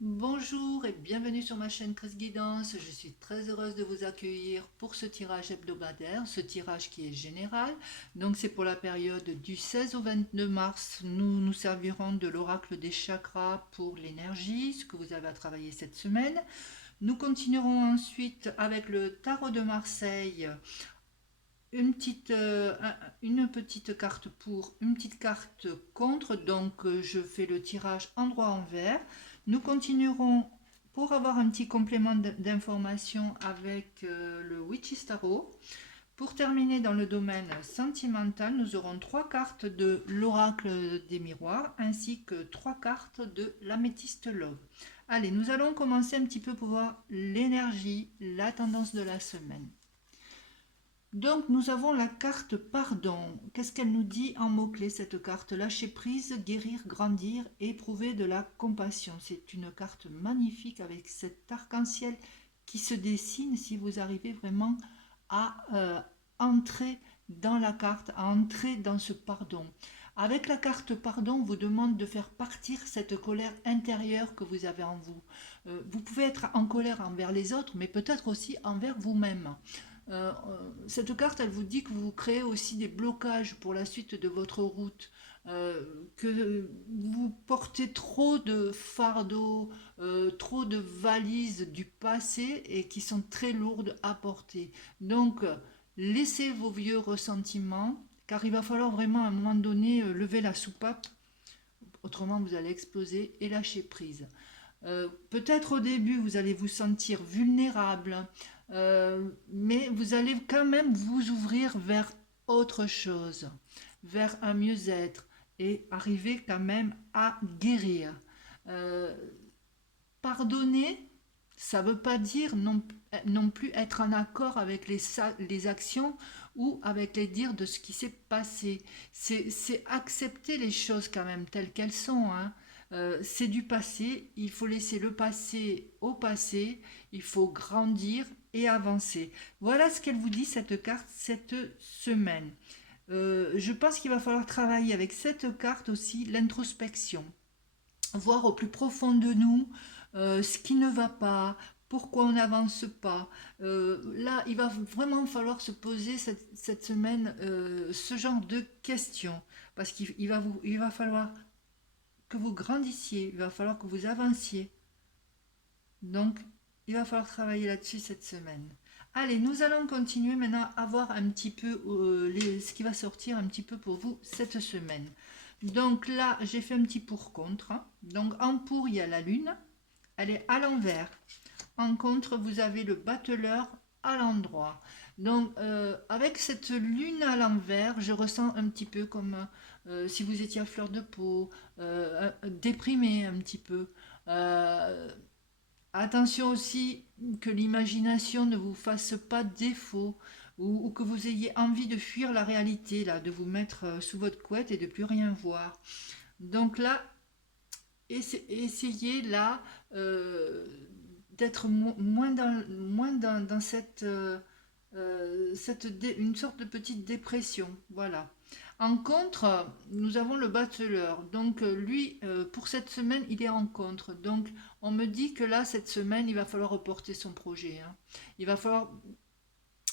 Bonjour et bienvenue sur ma chaîne Chris Guidance. Je suis très heureuse de vous accueillir pour ce tirage hebdomadaire, ce tirage qui est général. Donc c'est pour la période du 16 au 22 mars. Nous nous servirons de l'oracle des chakras pour l'énergie, ce que vous avez à travailler cette semaine. Nous continuerons ensuite avec le tarot de Marseille, une petite carte pour, une petite carte contre. Donc je fais le tirage endroit envers. Nous continuerons pour avoir un petit complément d'information avec le Witch's Tarot. Pour terminer dans le domaine sentimental, nous aurons trois cartes de l'oracle des miroirs ainsi que trois cartes de l'améthyste love. Allez, nous allons commencer un petit peu pour voir l'énergie, la tendance de la semaine. Donc nous avons la carte pardon. Qu'est-ce qu'elle nous dit en mots-clés cette carte? Lâcher prise, guérir, grandir, éprouver de la compassion. C'est une carte magnifique avec cet arc-en-ciel qui se dessine si vous arrivez vraiment à entrer dans la carte, à entrer dans ce pardon. Avec la carte pardon, on vous demande de faire partir cette colère intérieure que vous avez en vous. Vous pouvez être en colère envers les autres, mais peut-être aussi envers vous-même. Cette carte, elle vous dit que vous créez aussi des blocages pour la suite de votre route, que vous portez trop de fardeaux, trop de valises du passé et qui sont très lourdes à porter. Donc, laissez vos vieux ressentiments, car il va falloir vraiment à un moment donné lever la soupape, autrement vous allez exploser et lâcher prise. Peut-être au début, vous allez vous sentir vulnérable, mais vous allez quand même vous ouvrir vers autre chose, vers un mieux-être et arriver quand même à guérir. Euh, Pardonner, ça ne veut pas dire non plus être en accord avec les actions ou avec les dires de ce qui s'est passé. C'est accepter les choses quand même telles qu'elles sont, hein. C'est du passé, il faut laisser le passé au passé, il faut grandir et avancer. Voilà ce qu'elle vous dit, cette carte, cette semaine. Je pense qu'il va falloir travailler avec cette carte aussi l'introspection, voir au plus profond de nous ce qui ne va pas, pourquoi on n'avance pas. Là, il va vraiment falloir se poser cette semaine ce genre de questions, parce il va falloir que vous grandissiez, il va falloir que vous avanciez. Donc, il va falloir travailler là-dessus cette semaine. Allez, nous allons continuer maintenant à voir un petit peu ce qui va sortir un petit peu pour vous cette semaine. Donc là, j'ai fait un petit pour-contre, hein. Donc en pour, il y a la lune, elle est à l'envers. En contre, vous avez le battleur à l'endroit. Donc avec cette lune à l'envers, je ressens un petit peu comme si vous étiez à fleur de peau, déprimé un petit peu. Euh, Attention aussi que l'imagination ne vous fasse pas défaut ou que vous ayez envie de fuir la réalité, là, de vous mettre sous votre couette et de plus rien voir. Donc là, essayez là euh, d'être moins dans une sorte de petite dépression. Voilà. En contre, nous avons le bachelor. Donc lui, pour cette semaine, il est en contre. Donc on me dit que là, cette semaine, il va falloir reporter son projet, hein. Il va falloir,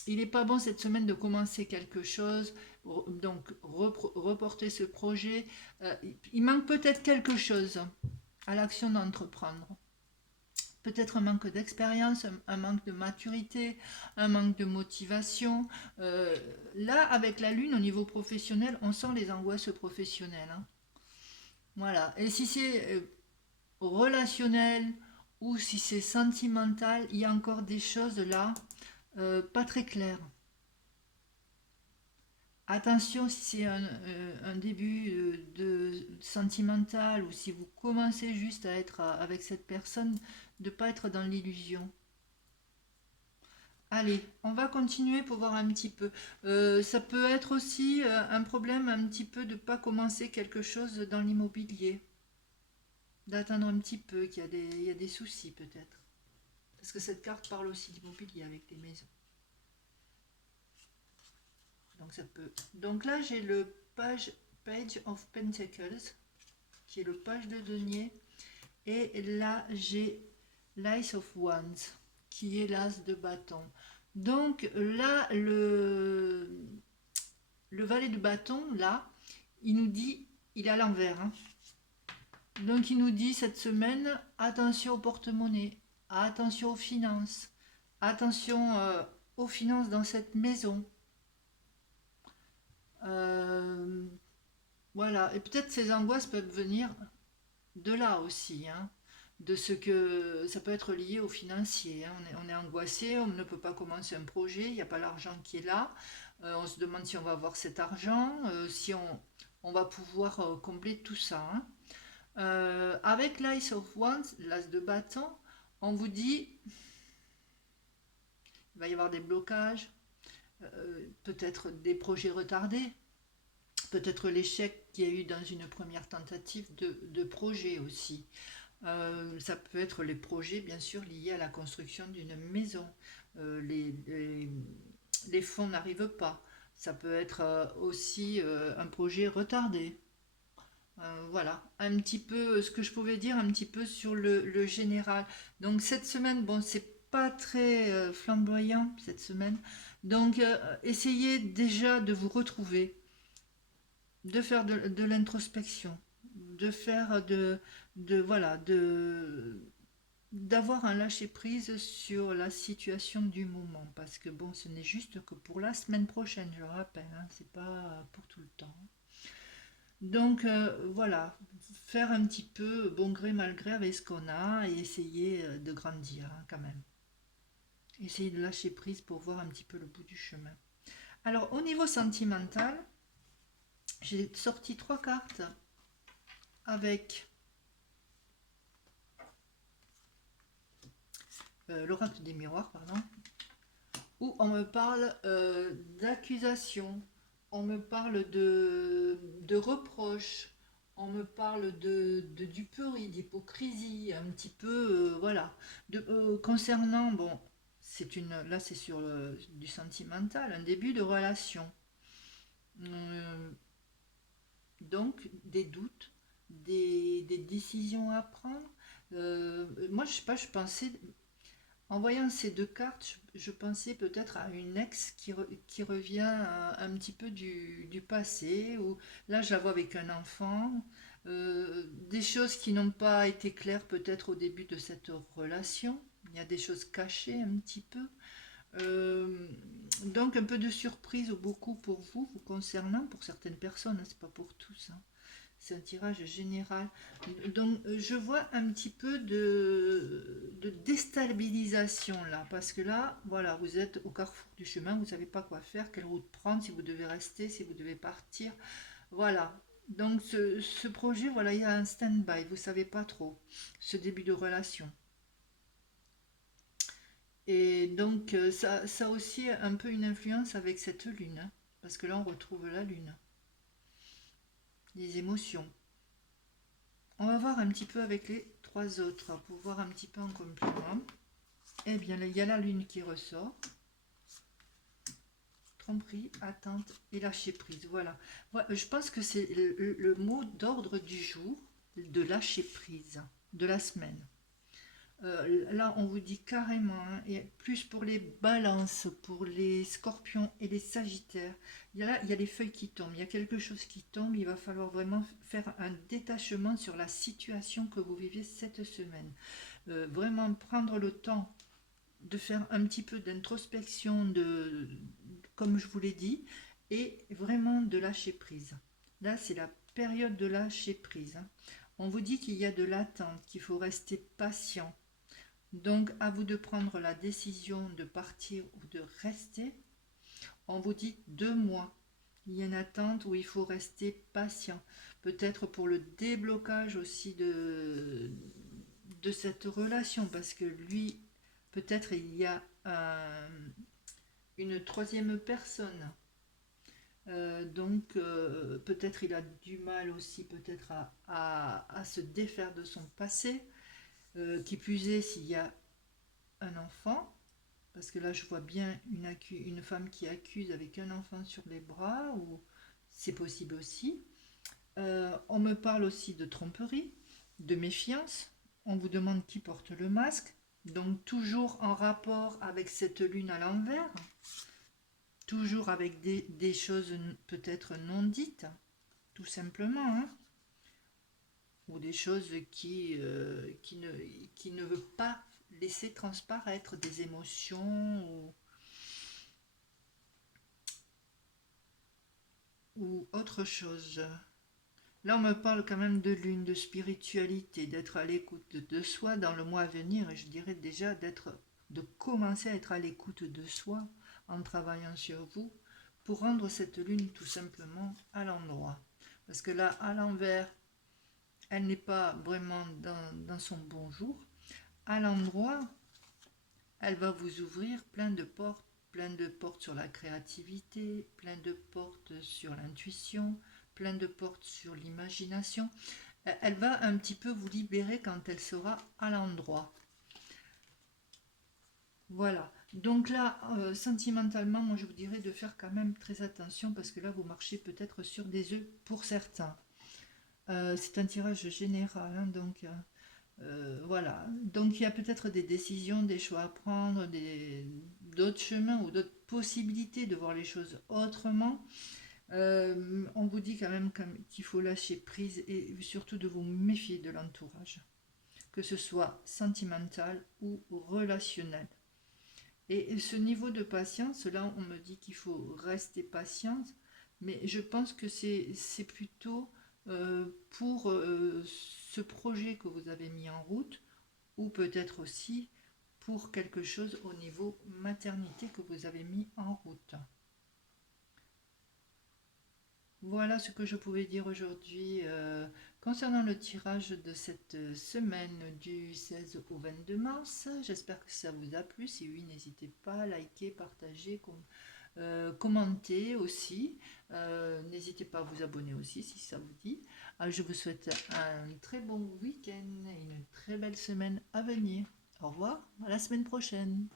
il n'est pas bon cette semaine de commencer quelque chose, donc reporter ce projet. Il manque peut-être quelque chose à l'action d'entreprendre. Peut-être un manque d'expérience, un manque de maturité, un manque de motivation. Euh, Là, avec la lune au niveau professionnel, on sent les angoisses professionnelles, hein. Voilà. Et si c'est relationnel ou si c'est sentimental, il y a encore des choses là pas très claires. Attention si c'est un début de sentimental ou si vous commencez juste à être avec cette personne, de ne pas être dans l'illusion. Allez, on va continuer pour voir un petit peu. Ça peut être aussi un problème un petit peu de ne pas commencer quelque chose dans l'immobilier, d'attendre un petit peu, il y a des soucis peut-être. Parce que cette carte parle aussi d'immobilier avec les maisons. Donc ça peut. Donc là j'ai le page of Pentacles, qui est le page de denier, Et là, j'ai l'Ace of Wands, qui est l'As de bâton. Donc là, le valet de bâton, là, il nous dit, il est à l'envers, hein. Donc il nous dit cette semaine, attention au porte-monnaie, attention aux finances, attention aux finances dans cette maison. Euh, voilà, et peut-être ces angoisses peuvent venir de là aussi, hein, de ce que ça peut être lié au financier, hein. On est angoissé, on ne peut pas commencer un projet, il n'y a pas l'argent qui est là. On se demande si on va avoir cet argent, si on va pouvoir combler tout ça, hein. Avec l'Ice of Wands, l'As de bâton, on vous dit il va y avoir des blocages, peut-être des projets retardés, peut-être l'échec qu'il y a eu dans une première tentative de projet aussi. Ça peut être les projets, bien sûr, liés à la construction d'une maison. Les fonds n'arrivent pas. Ça peut être aussi un projet retardé. Voilà, un petit peu ce que je pouvais dire un petit peu sur le général. Donc cette semaine, bon, c'est pas très flamboyant cette semaine. Donc essayez déjà de vous retrouver, de faire de l'introspection, de faire voilà, d'avoir un lâcher prise sur la situation du moment, parce que bon, ce n'est juste que pour la semaine prochaine, je le rappelle, hein, c'est pas pour tout le temps. Donc voilà, faire un petit peu bon gré mal gré avec ce qu'on a et essayer de grandir, hein, quand même. Essayer de lâcher prise pour voir un petit peu le bout du chemin. Alors au niveau sentimental, j'ai sorti trois cartes avec l'oracle des miroirs, pardon, où on me parle d'accusation, on me parle de reproches, on me parle de duperie, d'hypocrisie, un petit peu, voilà. Concernant, bon, là c'est sur du sentimental, un début de relation. Euh, donc des doutes, des décisions à prendre. Moi, je sais pas, je pensais, en voyant ces deux cartes, je pensais peut-être à une ex qui revient un petit peu du passé, ou là je la vois avec un enfant, des choses qui n'ont pas été claires peut-être au début de cette relation, il y a des choses cachées un petit peu. Euh, donc un peu de surprise ou beaucoup pour vous, vous concernant, pour certaines personnes, hein, c'est pas pour tous, hein. C'est un tirage général. Donc, je vois un petit peu de déstabilisation là, parce que là, voilà, vous êtes au carrefour du chemin, vous ne savez pas quoi faire, quelle route prendre, si vous devez rester, si vous devez partir. Voilà. Donc, ce projet, voilà, il y a un stand-by, vous ne savez pas trop, ce début de relation. Et donc, ça a aussi un peu une influence avec cette lune, hein, parce que là, on retrouve la lune, les émotions. On va voir un petit peu avec les trois autres pour voir un petit peu en complément. Eh bien, il y a la lune qui ressort. Tromperie, attente et lâcher prise. Voilà. Je pense que c'est le mot d'ordre du jour, de lâcher prise, de la semaine. Là, on vous dit carrément, hein, et plus pour les balances, pour les scorpions et les sagittaires, il y a les feuilles qui tombent, il y a quelque chose qui tombe, il va falloir vraiment faire un détachement sur la situation que vous vivez cette semaine. Vraiment prendre le temps de faire un petit peu d'introspection, comme je vous l'ai dit, et vraiment de lâcher prise. Là, c'est la période de lâcher prise, hein. On vous dit qu'il y a de l'attente, qu'il faut rester patient. Donc, à vous de prendre la décision de partir ou de rester. On vous dit 2 mois. Il y a une attente où il faut rester patient. Peut-être pour le déblocage aussi de cette relation, parce que lui, peut-être il y a une troisième personne. Donc, peut-être il a du mal aussi peut-être à se défaire de son passé. Qui plus est, s'il y a un enfant, parce que là je vois bien une femme qui accuse avec un enfant sur les bras, ou c'est possible aussi. On me parle aussi de tromperie, de méfiance, on vous demande qui porte le masque. Donc toujours en rapport avec cette lune à l'envers. Toujours avec des choses peut-être non dites, tout simplement. Hein, ou des choses qui ne veut pas laisser transparaître des émotions ou autre chose. Là, on me parle quand même de lune, de spiritualité, d'être à l'écoute de soi dans le mois à venir, et je dirais déjà de commencer à être à l'écoute de soi en travaillant sur vous pour rendre cette lune tout simplement à l'endroit. Parce que là, à l'envers, elle n'est pas vraiment dans son bon jour. À l'endroit, elle va vous ouvrir plein de portes sur la créativité, plein de portes sur l'intuition, plein de portes sur l'imagination. Elle va un petit peu vous libérer quand elle sera à l'endroit. Voilà. Donc là, sentimentalement, moi je vous dirais de faire quand même très attention parce que là, vous marchez peut-être sur des œufs pour certains. C'est un tirage général, hein, donc voilà. Donc il y a peut-être des décisions, des choix à prendre, d'autres chemins ou d'autres possibilités de voir les choses autrement. On vous dit quand même qu'il faut lâcher prise et surtout de vous méfier de l'entourage, que ce soit sentimental ou relationnel. Et ce niveau de patience, là on me dit qu'il faut rester patient, mais je pense que c'est plutôt pour ce projet que vous avez mis en route, ou peut-être aussi pour quelque chose au niveau maternité que vous avez mis en route. Voilà ce que je pouvais dire aujourd'hui concernant le tirage de cette semaine du 16 au 22 mars. J'espère que ça vous a plu. Si oui, n'hésitez pas à liker, partager, commenter aussi. N'hésitez pas à vous abonner aussi si ça vous dit. Je vous souhaite un très bon week-end et une très belle semaine à venir. Au revoir, à la semaine prochaine.